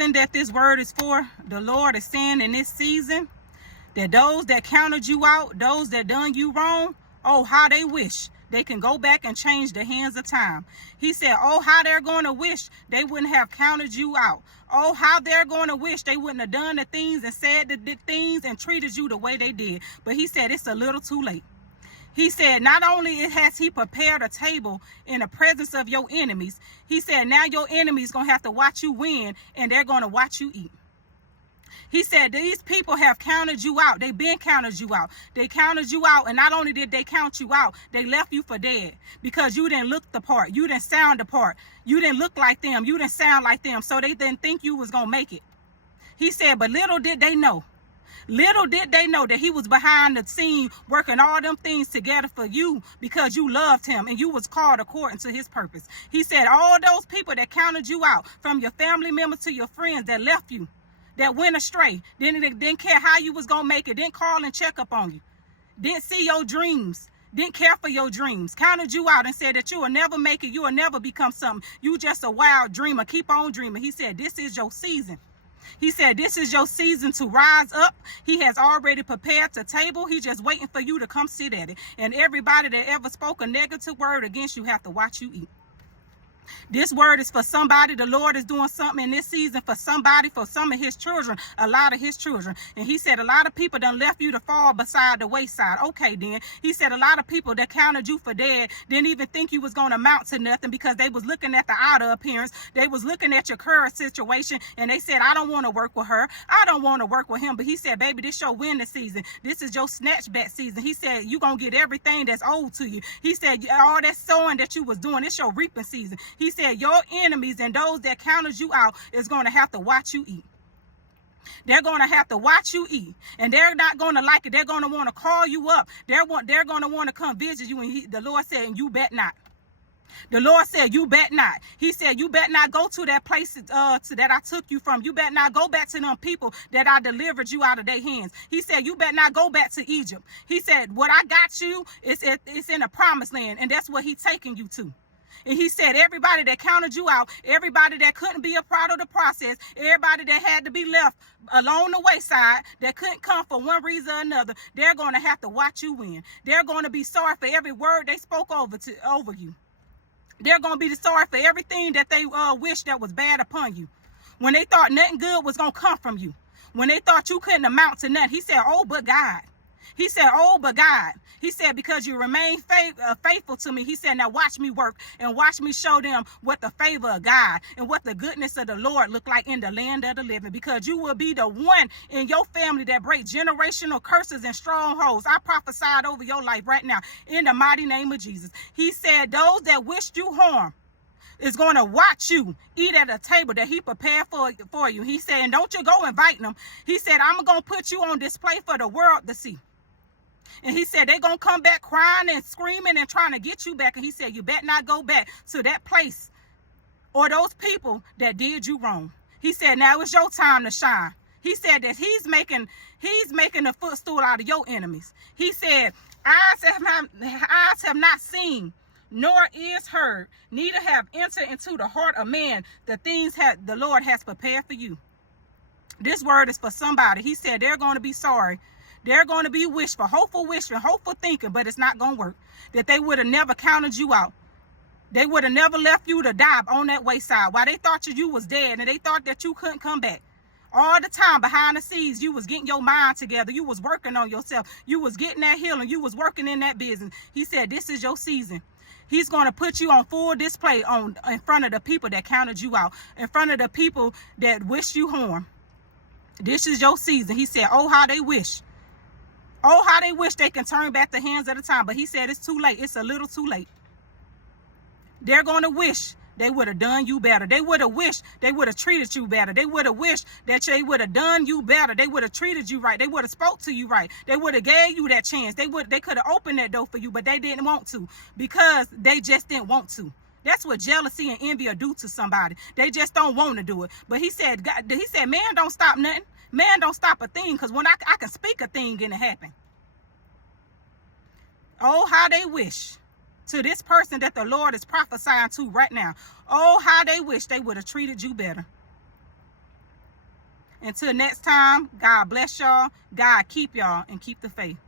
person that this word is for, the Lord is saying in this season that those that counted you out, those that done you wrong, oh, how they wish they can go back and change the hands of time. He said, oh, how they're going to wish they wouldn't have counted you out. Oh, how they're going to wish they wouldn't have done the things and said the things and treated you the way they did. But he said it's a little too late. He said, not only has he prepared a table in the presence of your enemies, he said, now your enemies going to have to watch you win, and they're going to watch you eat. He said, these people have counted you out. They've been counted you out. They counted you out, and not only did they count you out, they left you for dead because you didn't look the part. You didn't sound the part. You didn't look like them. You didn't sound like them, so they didn't think you was going to make it. He said, but little did they know. Little did they know that he was behind the scene working all them things together for you because you loved him and you was called according to his purpose. He said, all those people that counted you out, from your family members to your friends that left you, that went astray, didn't care how you was going to make it, didn't call and check up on you, didn't see your dreams, didn't care for your dreams, counted you out and said that you will never make it, you will never become something. You just a wild dreamer. Keep on dreaming. He said, this is your season. He said, this is your season to rise up. He has already prepared the table. He's just waiting for you to come sit at it. And everybody that ever spoke a negative word against you have to watch you eat. This word is for somebody. The Lord is doing something in this season for somebody, for some of his children, a lot of his children. And he said a lot of people done left you to fall beside the wayside. Okay, then. He said a lot of people that counted you for dead didn't even think you was going to amount to nothing because they was looking at the outer appearance. They was looking at your current situation, and they said, I don't want to work with her. I don't want to work with him. But he said, baby, this your winning season. This is your snatch back season. He said, you going to get everything that's owed to you. He said, all that sowing that you was doing, it's your reaping season. He said, your enemies and those that counted you out is going to have to watch you eat. They're going to have to watch you eat, and they're not going to like it. They're going to want to call you up. They're going to want to come visit you. And the Lord said, and you bet not. The Lord said, you bet not. He said, you bet not go to that place that I took you from. You bet not go back to them people that I delivered you out of their hands. He said, you bet not go back to Egypt. He said, what I got you, it's in a promised land, and that's what he's taking you to. And he said, everybody that counted you out, everybody that couldn't be a part of the process, everybody that had to be left along the wayside, that couldn't come for one reason or another, they're going to have to watch you win. They're going to be sorry for every word they spoke over you. They're going to be sorry for everything that they wish that was bad upon you. When they thought nothing good was going to come from you. When they thought you couldn't amount to nothing. He said, oh, but God. He said, oh, but God. He said, because you remain faithful to me. He said, now watch me work and watch me show them what the favor of God and what the goodness of the Lord look like in the land of the living. Because you will be the one in your family that break generational curses and strongholds. I prophesied over your life right now in the mighty name of Jesus. He said, those that wished you harm is going to watch you eat at a table that he prepared for you. He said, and don't you go inviting them. He said, I'm going to put you on display for the world to see. And he said, they're going to come back crying and screaming and trying to get you back. And he said, you better not go back to that place or those people that did you wrong. He said, now it's your time to shine. He said that he's making a footstool out of your enemies. He said, eyes have not seen, nor ears heard, neither have entered into the heart of man the things the Lord has prepared for you. This word is for somebody. He said they're going to be sorry. They're going to be wishful, hopeful thinking, but it's not going to work. That they would have never counted you out. They would have never left you to die on that wayside while they thought you was dead and they thought that you couldn't come back. All the time behind the scenes, you was getting your mind together. You was working on yourself. You was getting that healing. You was working in that business. He said, this is your season. He's going to put you on full display in front of the people that counted you out, in front of the people that wish you harm. This is your season. He said, oh, how they wish. Oh, how they wish they can turn back the hands of the time. But he said it's too late. It's a little too late. They're going to wish they would have done you better. They would have wished they would have treated you better. They would have wished that they would have done you better. They would have treated you right. They would have spoke to you right. They would have gave you that chance. They could have opened that door for you, but they didn't want to because they just didn't want to. That's what jealousy and envy will do to somebody. They just don't want to do it. But he said, man don't stop nothing. Man don't stop a thing, because when I can speak a thing and it happen. Oh, how they wish to this person that the Lord is prophesying to right now. Oh, how they wish they would have treated you better. Until next time, God bless y'all. God keep y'all and keep the faith.